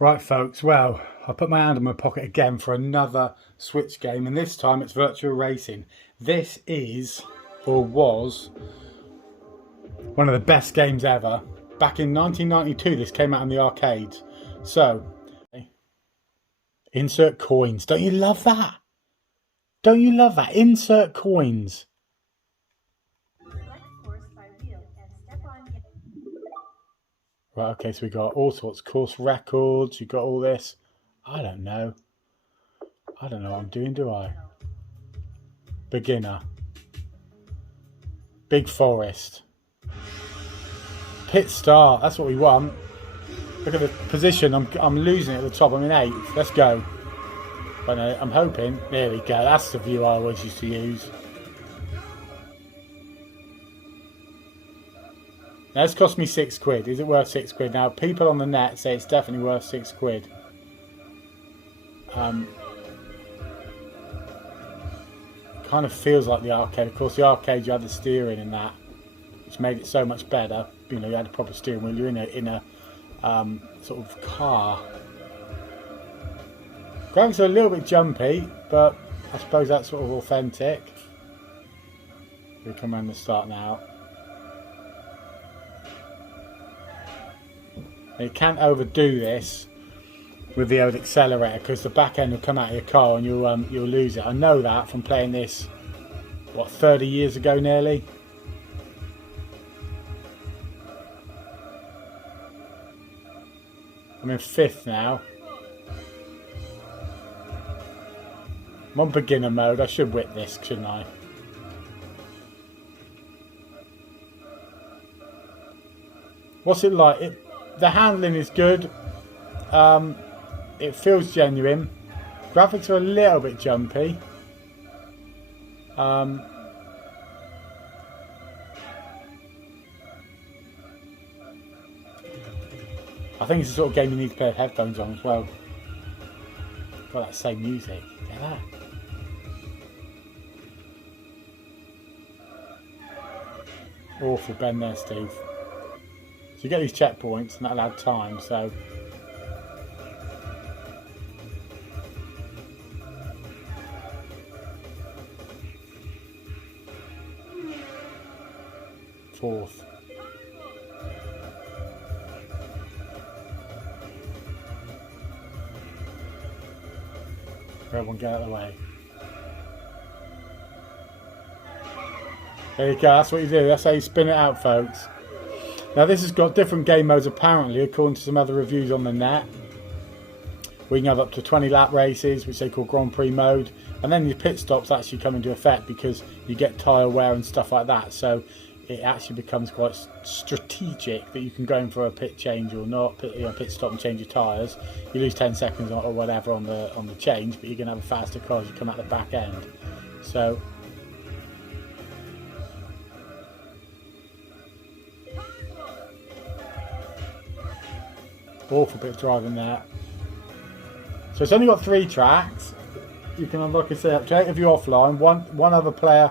Right folks, well, I put my hand in my pocket again for another Switch game, and this time it's Virtua Racing. This is, or was, one of the best games ever. Back in 1992 this came out in the arcades. So, insert coins. Don't you love that? Don't you love that? Insert coins. Right, okay, so we got all sorts of course records, you got all this. I don't know what I'm doing, do I? Beginner. Big Forest. Pit start, that's what we want. Look at the position, I'm losing it at the top, I'm in 8th. Let's go. But no, I'm hoping, there we go, that's the view I always used to use. Now this cost me £6. Is it worth £6? Now people on the net say it's definitely worth £6. Kind of feels like the arcade. Of course the arcade you had the steering in that, which made it so much better. You know, you had a proper steering wheel, you're in a sort of car. Graphics are a little bit jumpy, but I suppose that's sort of authentic. We come around the start now. You can't overdo this with the old accelerator because the back end will come out of your car and you'll lose it. I know that from playing this, what, 30 years ago nearly. I'm in 5th now. I'm on beginner mode. I should whip this, shouldn't I? What's it like? The handling is good. It feels genuine. Graphics are a little bit jumpy. I think it's the sort of game you need to play with headphones on as well. Got that same music. Get that? Awful bend there, Steve. So you get these checkpoints and that'll add time, so. Fourth. Everyone get out of the way. There you go, that's what you do, that's how you spin it out, folks. Now this has got different game modes apparently, according to some other reviews on the net. We can have up to 20 lap races, which they call Grand Prix mode, and then your pit stops actually come into effect because you get tyre wear and stuff like that. So it actually becomes quite strategic that you can go in for a pit change or not, pit stop and change your tyres. You lose 10 seconds or whatever on the change, but you're going to have a faster car as you come out the back end. So awful bit of driving there. So it's only got 3 tracks. You can unlock it up to 8 of you offline. One other player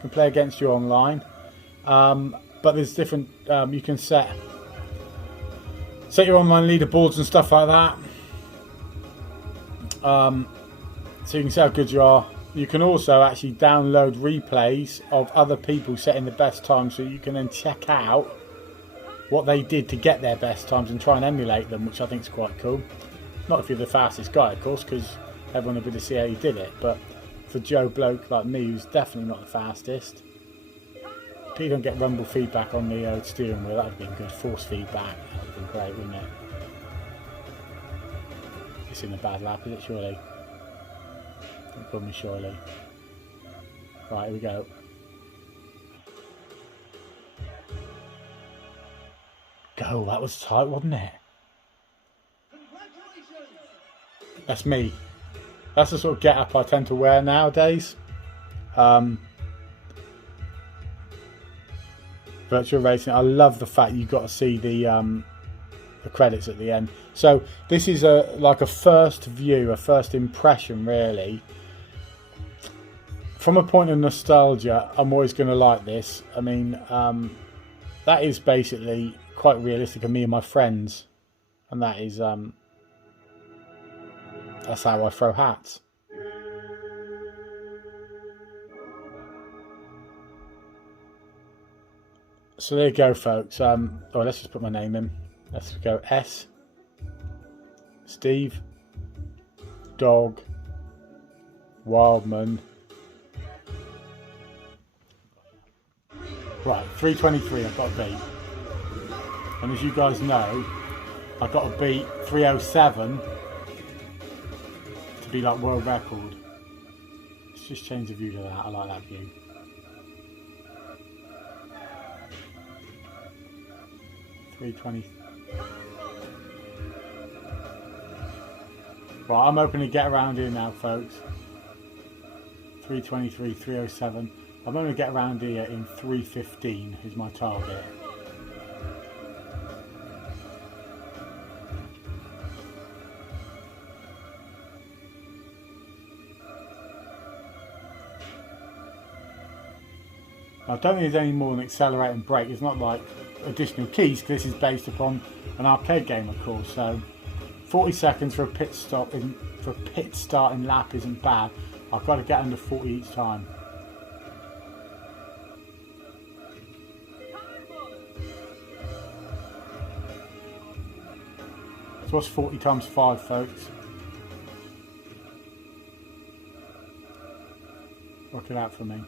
can play against you online. But there's different. You can set your online leaderboards and stuff like that. So you can see how good you are. You can also actually download replays of other people setting the best time, so you can then check out what they did to get their best times and try and emulate them, which I think is quite cool. Not if you're the fastest guy, of course, because everyone will be able to see how you did it. But for Joe Bloke like me, who's definitely not the fastest, if you don't get rumble feedback on the steering wheel, that would have been good. Force feedback, that would have been great, wouldn't it? It's in a bad lap, is it, surely? Don't call me surely. Right, here we go. Go, that was tight, wasn't it? That's me. That's the sort of get up I tend to wear nowadays. Virtua Racing. I love the fact you got to see the credits at the end. So this is like a first view, a first impression, really. From a point of nostalgia, I'm always going to like this. I mean, that is basically quite realistic of me and my friends, and that is That's how I throw hats. So there you go, folks. Let's just put my name in. Let's go S. Steve. Dog. Wildman. Right, 323 I've got to beat. And as you guys know, I've got to beat 307 to be like world record. Let's just change the view to that. I like that view. $320. Right, I'm hoping to get around here now, folks. 323, 307. I'm going to get around here in 315 is my target. I don't think there's any more than accelerate and brake. It's not like additional keys, because this is based upon an arcade game, of course. So 40 seconds for a pit stop for a pit starting lap isn't bad. I've got to get under 40 each time. So what's 40 times 5, folks? Work it out for me.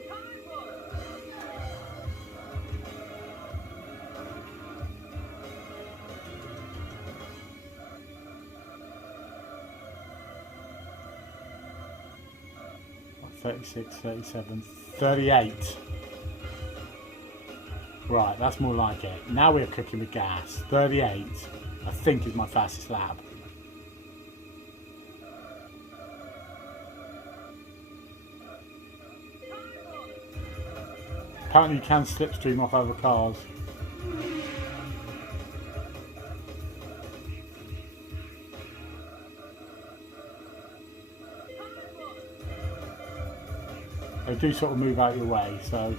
What, 36, 37, 38. Right, that's more like it. Now we're cooking with gas. 38, I think, is my fastest lap. Apparently you can slipstream off other cars. They do sort of move out your way, so...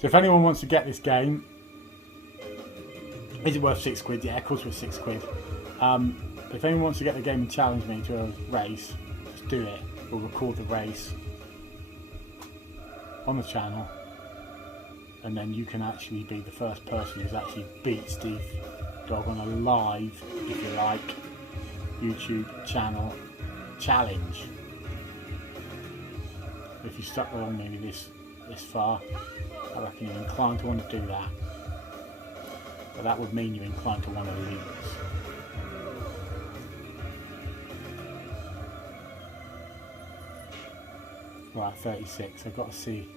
So if anyone wants to get this game, is it worth £6? Yeah, of course it's £6. If anyone wants to get the game and challenge me to a race, just do it. We'll record the race on the channel, and then you can actually be the first person who's actually beat Steve Dog on a live, if you like, YouTube channel challenge. If you stuck along maybe this far, I reckon you're inclined to want to do that. But that would mean you're inclined to want to lose. Right, 36, I've got to see.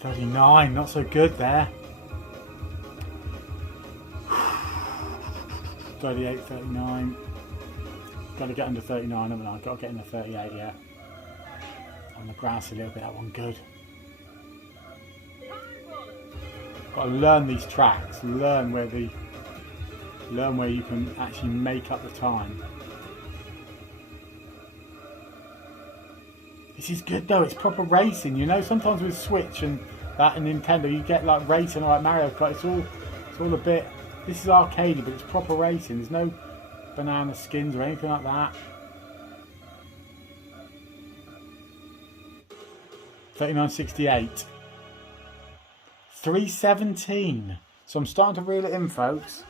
39, not so good there. 38, 39. Got to get under 39, haven't I? Got to get into 38, yeah. On the grass a little bit, that one good. Got to learn these tracks, learn where you can actually make up the time. This is good though, it's proper racing, you know. Sometimes with Switch and that and Nintendo you get like racing or like Mario Kart, it's all a bit, this is arcadey but it's proper racing. There's no banana skins or anything like that. 39.68. 317. So I'm starting to reel it in, folks.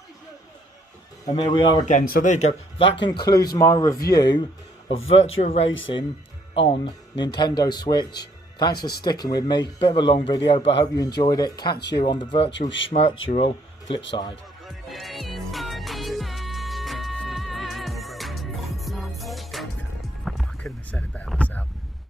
And there we are again. So there you go. That concludes my review of Virtua Racing on Nintendo Switch. Thanks for sticking with me. Bit of a long video, but I hope you enjoyed it. Catch you on the Virtual Schmertual flip side. I couldn't have said it better myself.